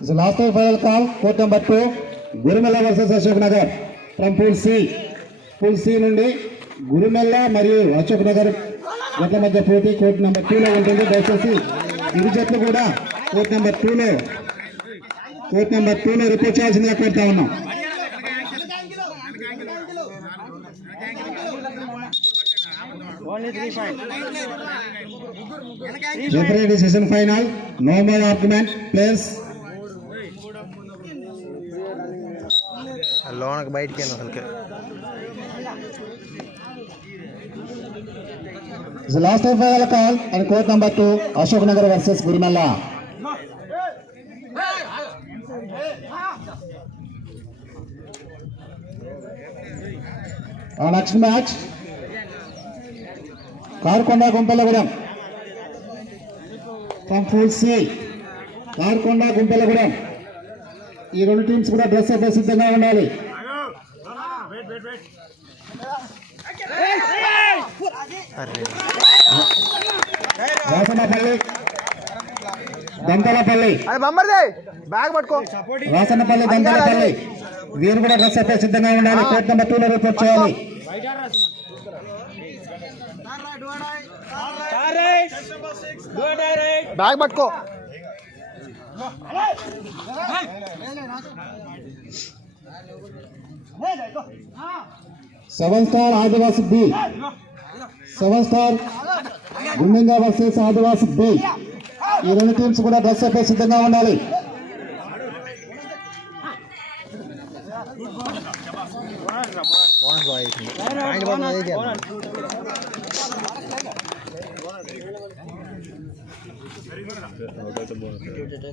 So last and final call, court number 2, Gurumella versus Ashok Nagar from pool C. Pool C నుండి గురుమెల్ల మరియు అశోక్ నగర్ జట్ల మధ్య పోటీ court number 2 లో ఉంటుంది. దయచేసి ఇరు జట్లు కూడా కోర్ట్ నెంబర్ 2 లో రిపోర్ట్ చేయాల్సిందిగా కోరుతా ఉన్నాం. Referee decision final, no more argument, players. లోనకి బయటికి అసలుకే. The last and final call and court number 2, Ashok Nagar versus Gurumella. Our next match, Karkonda Gumpalagudam from pool C. Karkonda Gumpalagudam. ఈ రెండు teams కూడా dress up సిద్ధంగా ఉండాలి. వాసనపల్లి దంతలపల్లి వాసనపల్లి దంతలపల్లి వీరు కూడా డ్రెస్ అప్ సిద్ధంగా ఉండాలి. కోర్ట్ నెంబర్ 2 లో రిపోర్ట్ చేయాలి. బ్యాగ్ పట్టుకో. సెవెన్ స్టార్ ఆదివాసి బి, 7 స్టార్ గుండింగా వర్సెస్ ఆదివాసి బి. ఈ రెండు టీమ్స్ కూడా డ్రెస్ అప్ సిద్ధంగా ఉండాలి.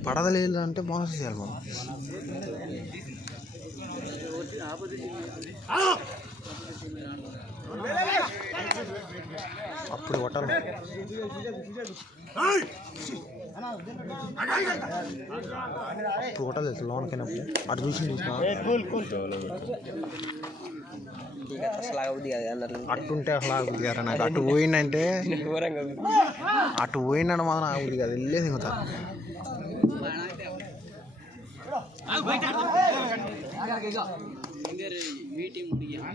పడదలేదు అంటే బోనస్ చేయాలి మనం. అప్పుడు కొట్టాలి. అప్పుడు కొట్టాలి లోనకైనప్పుడు అటు చూసి అట్టుంటే అసలు ఆగుద్ది కదా నాకు. అటు పోయిందంటే మాత్రం ఆగుద్ది కదా, వెళ్ళేది ఇంకా.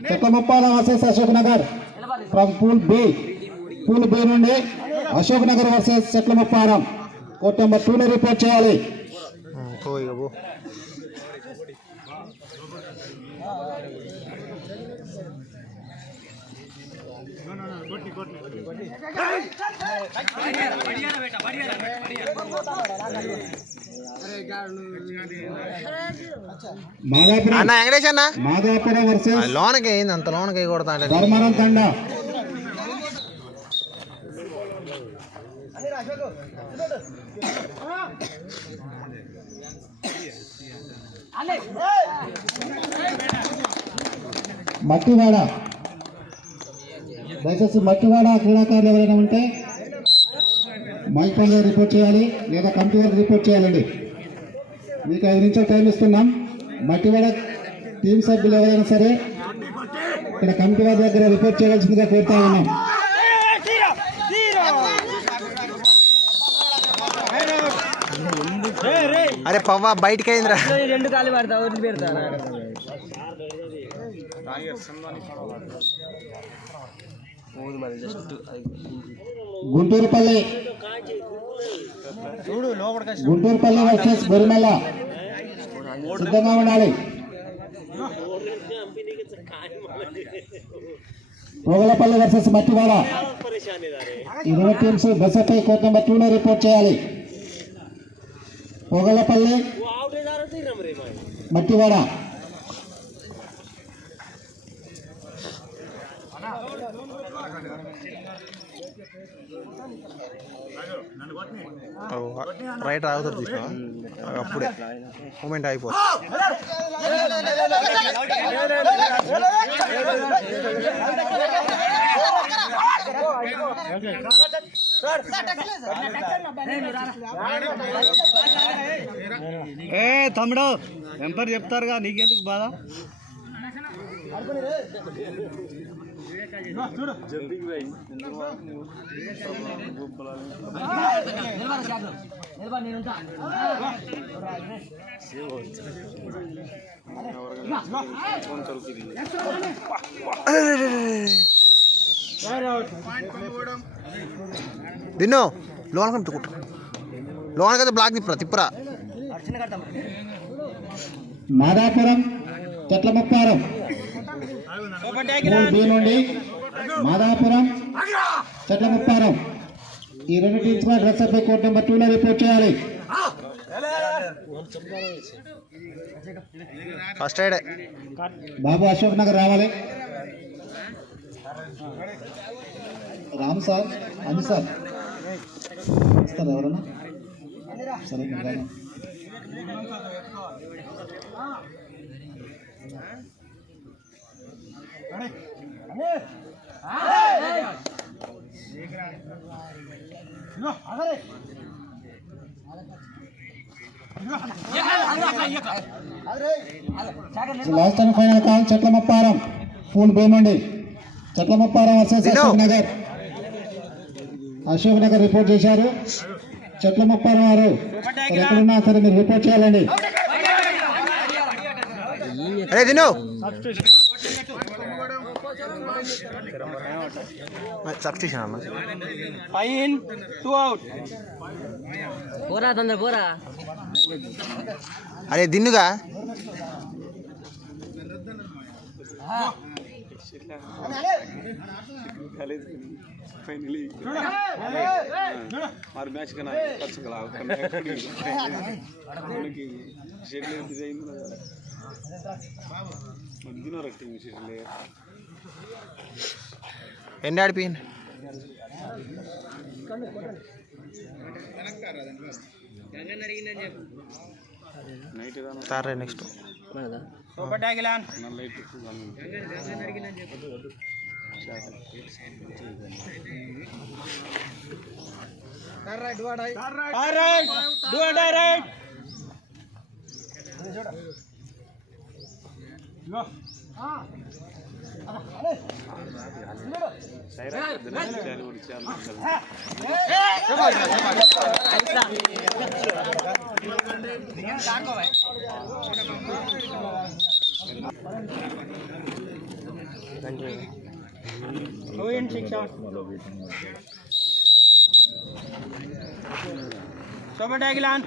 చెట్లమప్పాల versus Ashok Nagar from pool B. Pool B నుండి అశోక్ నగర్ వర్సెస్ చెట్లమప్పారం కోర్ట్ నెంబర్ 2 లో రిపోర్ట్ చేయాలి. మాదాపురం వర్సెస్ లోనకి అయింది. అంత లోనకి వేయకూడదు అంటే ధర్మవరం తండ. మట్టివాడ, దయచేసి మట్టివాడ క్రీడాకారులు ఎవరైనా ఉంటే మైక్ పైన రిపోర్ట్ చేయాలి లేదా కమిటీ వారికి రిపోర్ట్ చేయాలండి. మీకు 5 నిమిషాలు టైం ఇస్తున్నాం. మట్టివాడ టీం సభ్యులు ఎవరైనా సరే ఇక్కడ కమిటీ వారి దగ్గర రిపోర్ట్ చేయవలసిందిగా కోరుతా ఉన్నాం. అరే పవ్వా బయటికి అయిందిరా. గుంటూరుపల్లి గుంటూరుపల్లి వర్సెస్ బొరిమల్ల సిద్ధంగా ఉండాలి. పోగలపల్లి వర్సెస్ మట్టివాడ. ఈ రెండు టీమ్స్ బస్సుపై కోర్ట్ నెంబర్ 2 లో రిపోర్ట్ చేయాలి. పోగలపల్లి మట్టివాడ. రైట్ ఆగుతుంది చూసినా అప్పుడే మూమెంట్ అయిపోతుంది. ఏ తమ్ముడు ఎంపర్ చెప్తారుగా నీకెందుకు బాధ. దిన్నో లోన్ లోనకైతే బ్లాక్ తిప్పరా. మాదాపురం చెట్లముప్పారం బి నుండి మాదాపురం చెట్లముప్పారం. ఈ రెండు టీమ్స్ డ్రెస్అపై కోర్ట్ నెంబర్ 2 లో రిపోర్ట్ చేయాలి. ఫస్ట్ ఎయిడ్ బాబు అశోక్ నగర్ రావాలి. రామ్ సార్ అని సార్ ఇస్తారు ఎవరన్నా సరే. లాస్ట్ అండ్ ఫైనల్ కాల్ చెట్లముప్పారం ఫుల్ బే నుండి. చెట్లముప్పారం వర్సెస్ అశోక్ నగర్. అశోక్ నగర్ రిపోర్ట్ చేశారు. చెట్లముప్పారం వారు ఎక్కడున్నా సరే మీరు రిపోర్ట్ చేయాలండి. అరే దిను సబ్స్టిట్యూషన్ అన్న. Fine 2 out. పోరా తొందర పోరా. అరే దిన్నుగా फाइनली हर मैच का ना कर सकला उनकी शेडले डिजाइन मंदिनो रखते हैं शेडले ఎన్ని ఆడిపోయింది. నైట్ ఏదైనా సారే నెక్స్ట్ సూపర్ టాగిలాన్ light right do right. Super Dagilan.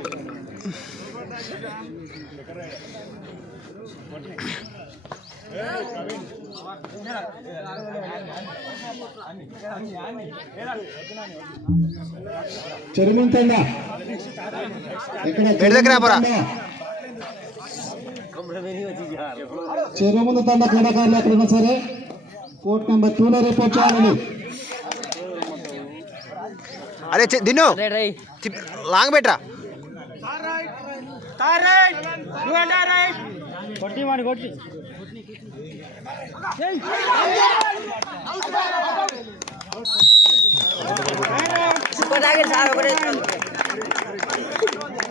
చెరుముంతండ ఇక్కడ చెరుముందు తండ క్రీడాకారులు ఎక్కడున్నా సరే కోర్ట్ నెంబర్ 2 లో రిపోర్ట్ చేయాలండి. అరే దిన్ను లాంగ్ బెట్రా.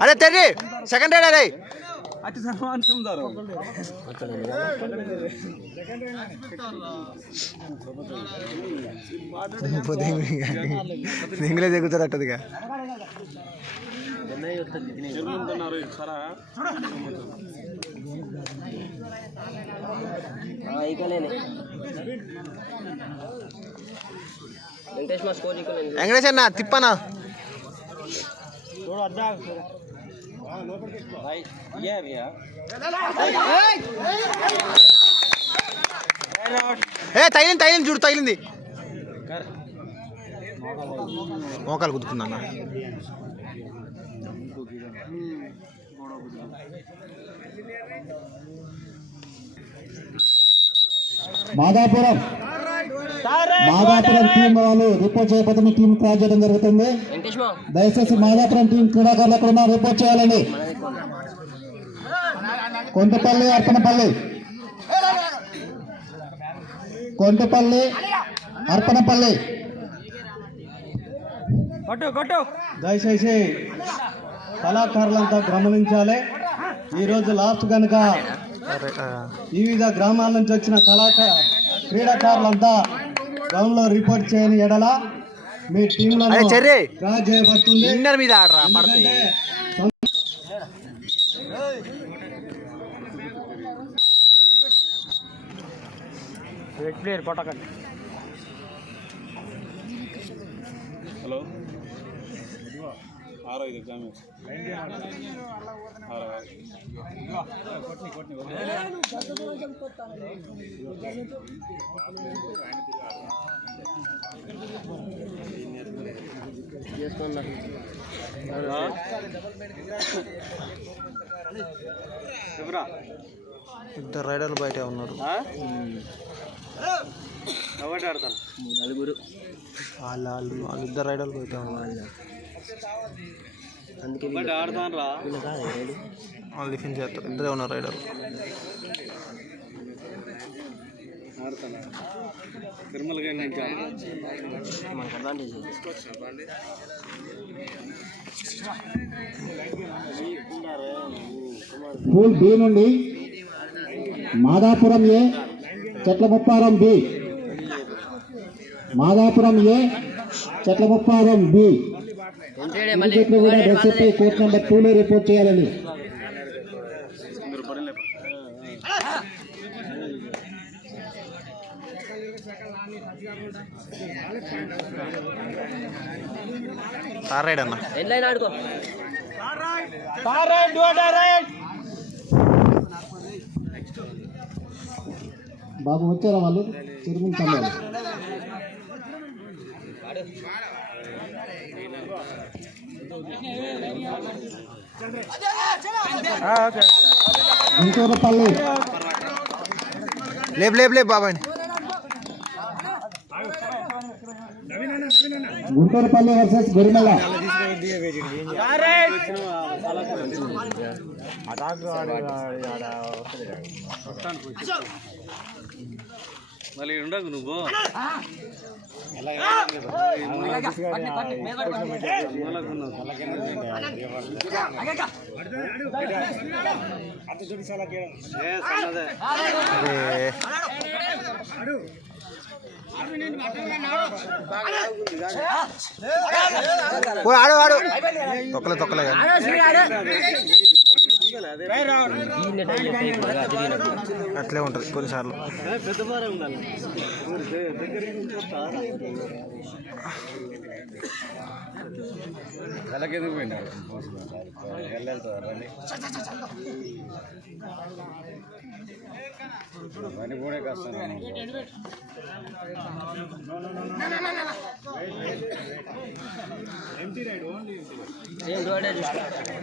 అరే తెరి సెకండ్ రైడ్. అరే अच्छा सामान समझा रहा हूँ నింగులే దిగుతారట్టదిగా. వెంకటేష్ మా స్కోర్ వెంకటేష్ అన్న తిప్పనా ये भैया ఏ తగిలింది చూడు తగిలింది మోకాలు గుద్దుకుందన్న మాదాపురం టీం వాళ్ళు రిపోర్ట్ చేయకపోతే మీ టీం క్రాస్ చేయడం జరుగుతుంది. దయచేసి మాదాపురం టీం క్రీడాకారులు ఎక్కడ ఉన్నా రిపోర్ట్ చేయాలండి. కొంటపల్లి అర్పణపల్లి దయచేసి కళాకారులంతా గమనించాలి. ఈరోజు లాస్ట్ కనుక వివిధ గ్రామాల నుంచి వచ్చిన క్రీడాకారులంతా గ్రౌండ్ లో రిపోర్ట్ చేయని ఎడల మీ టీంలో క్రాస్ చేయబడుతుంది. మీద ఆడరా పడతాయి. హలో 6-5 ఎగ్జామ్ 6 ఇద్దరు రైడర్లు బయట ఉన్నారు. నలుగురు వాళ్ళు ఇద్దరు రైడర్లు బయట ఉన్నారు. అందుకే వాళ్ళు డిఫెన్స్ చేస్తారు. ఇద్దరే ఉన్నారు రైడర్లు. మనకు అడ్వాంటేజ్. పూల్ బి నుండి మాదాపురం ఏ, చెట్లముప్పారం బి, మాదాపురం ఏ, చెట్లముప్పారం బి జట్లు కూడా రెసిపీ కోర్ట్ నెంబర్ 2 రిపోర్ట్ చేయాలని. కార్ రైడ్ అన్న ఎన్లైన్ ఆడుకో. బాబు వచ్చారా వాళ్ళు తిరుగుని చల్లాలి. గుంటూరుపల్లి లేపు బాబాయ్. గుంటూరుపల్లి వర్సెస్ గొరిమల. మళ్ళీ ఉండకు నువ్వు ఆడు తొక్కలే అట్లే ఉంటుంది కొన్నిసార్లు. తలకెందుకు పోయినారు పని కూడా కష్టం.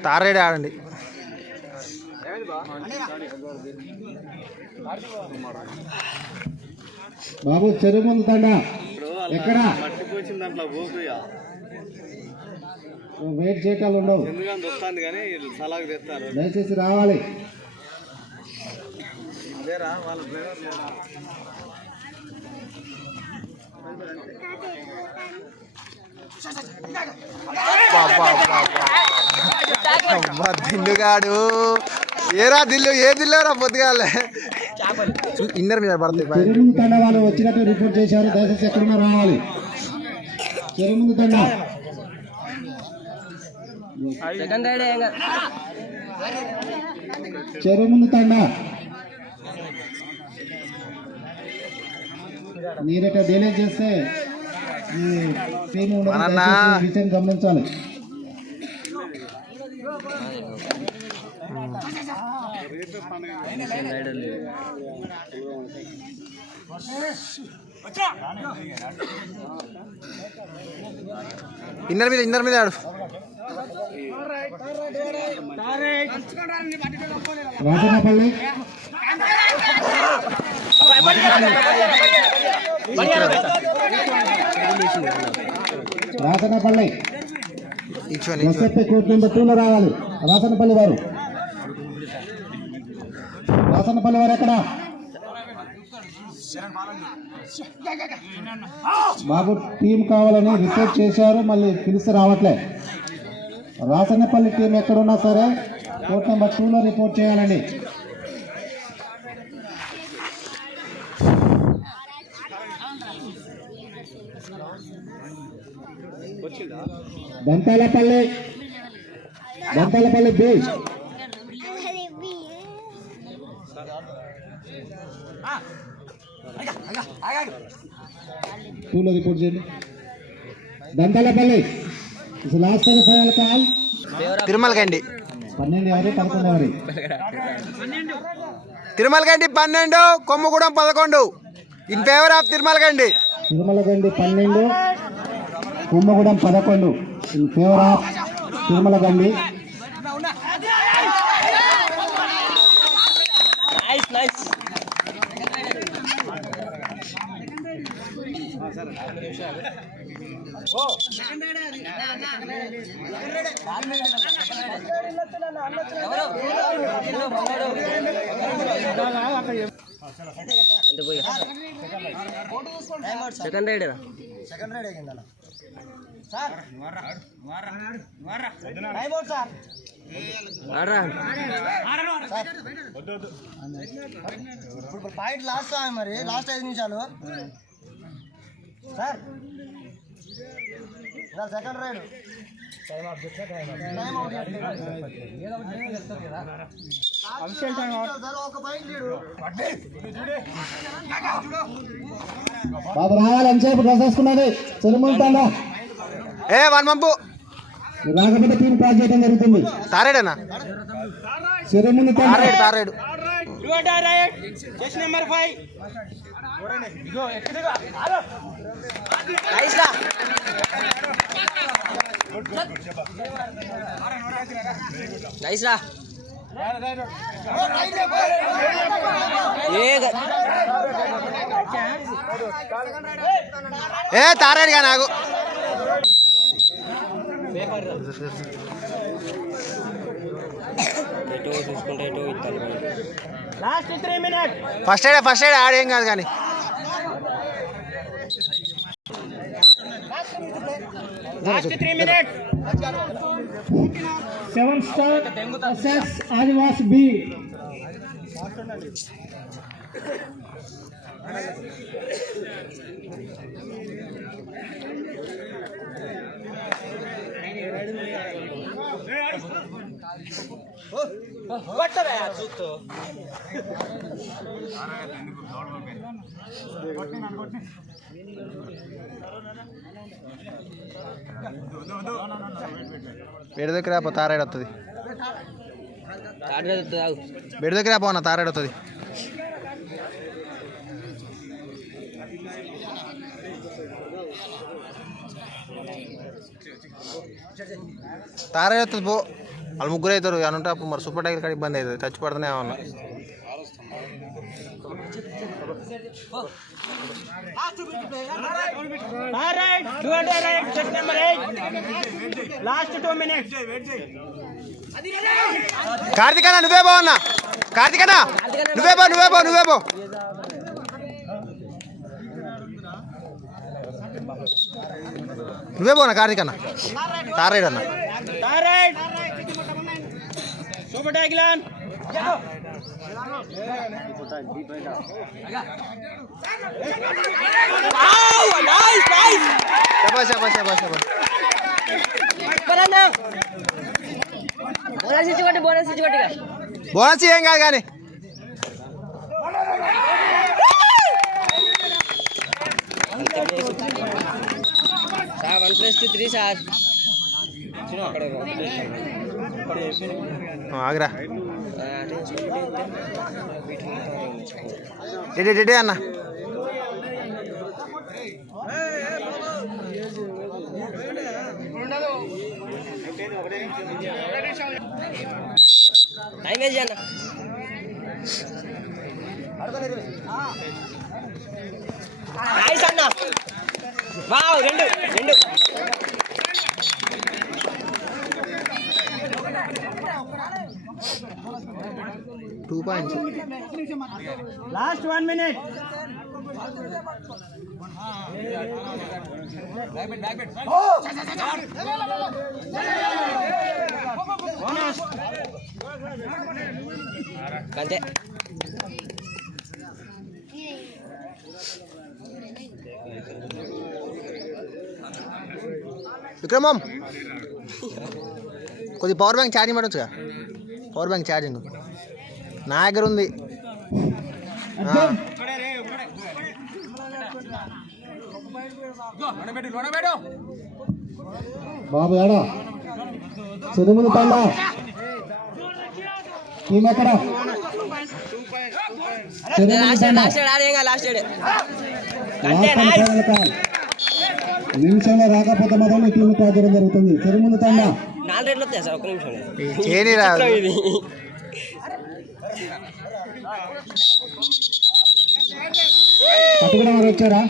తార్ రైడ్ ఆడండి. బాబు చెరువు ముందు తండ ఎక్కడ మట్టిపోచిన దాంట్లో పోకుయా వెయిట్ చేయటాలు ఉండవు. ఎందుకంటే వస్తుంది కానీ సలాగ్ తెస్తారు. దయచేసి రావాలి. వాళ్ళ డ్రైవర్ దిల్లుగాడు ఏరా దిల్లు ఏ దిల్లురా పొద్దుగాలే ఇన్నర్ మీద పడతాయి. చెరువు ముందు తండ వాళ్ళు వచ్చినట్టు రిపోర్ట్ చేశారు. దయచేసి ఎక్కడున్నా రావాలి. చెరువు ముందు తండ చెరువు ముందు తండ మీరట డీలే చేస్తే ఈ టీం విషయం గమనించాలి. రైడర్ లేదు. ఇన్నర్ మీద ఆడు. రాజన్నపల్లి రాజన్నపల్లి ఎస్ఎఫ్ఐ కోర్టు నెంబర్ 2లో రావాలి. రాసన్నపల్లి వారు ఎక్కడ? మాకు టీం కావాలని రిపోర్ట్ చేశారు, మళ్ళీ పిలిస్తే రావట్లే. రాసన్నపల్లి టీం ఎక్కడున్నా సరే కోర్టు నెంబర్ 2లో రిపోర్ట్ చేయాలండి. దంతాలపల్లి బి 2లో రిపోర్ట్ చేయండి. Dantalapalli last final call. Tirumala గండి 12 ఎవరు 11 ఎవరు? తిరుమల గండి 12, Kommagudem 11. In favour of Tirumala Gandi. Tirumala Gandi 12, Kommagudem 11 in favour of Tirumala Gandi. Nice. Second rider ఇప్పుడు పాయింట్ లాస్ట్ మరి లాస్ట్ 5 నిమిషాలు సార్. సెకండ్ రైడ్ బాబు రావాలి ఎంతసేపు డ్రెస్ వేసుకున్నది చెరుముంటాడా? వన్ పంపు రాకపోతే టీం క్రాస్ చేయడం జరుగుతుంది. తారేడనా? చెరుముని తారేడు. నెంబర్ 5. నైస్ రా. తారేడుగా నాకు చూసుకుంటే లాస్ట్ 3 minutes. ఫస్ట్ ఎయిడ్ ఆడేం కాదు కానీ. Last 3 minutes. 7 star SS Adivas B. Bed దగ్గర తారేడు వస్తుంది. బెడ్ దగ్గర పోనా తారేడు వస్తుంది. తారేడు వస్తుంది పో. వాళ్ళు ముగ్గురు అవుతారు అని ఉంటే అప్పుడు మరి సూపర్ టైగర్ కాడ ఇబ్బంది అవుతుంది, చచ్చి పడుతూనే ఏమన్నా. కార్తికనా నువ్వే పో అన్న. కార్తికనా నువ్వే పో. నువ్వే పోనా కార్తికన్నా. తారేడు అన్న. సూపర్ టైగర్ బోనస్ ఏం కాదు కానీ. Sir 1+2 3 sir. ఆగరా రెడీ అన్న టైం వేస్ట్ చేయన్న నైస్ అన్న వావ్ రెండు 2 points. Last 1 minute. Bonus. Kante. విక్రమం కొద్ది పవర్ బ్యాంక్ ఛార్జింగ్ పెట్టొచ్చుగా పవర్ బ్యాంక్ ఛార్జింగ్ నా దగ్గర ఉంది బాబు ఏడా చెరువులు తండ టీం ఎక్కడ నిమిషంలో రాకపోతే మాత్రం ఈ టీం ప్రాజెక్ట్ జరుగుతుంది చెరువులు తండ 4 రేట్లు వస్తాయి సార్ ఒక్క నిమిషం చేని రాదు అటు కూడా మరి వచ్చారా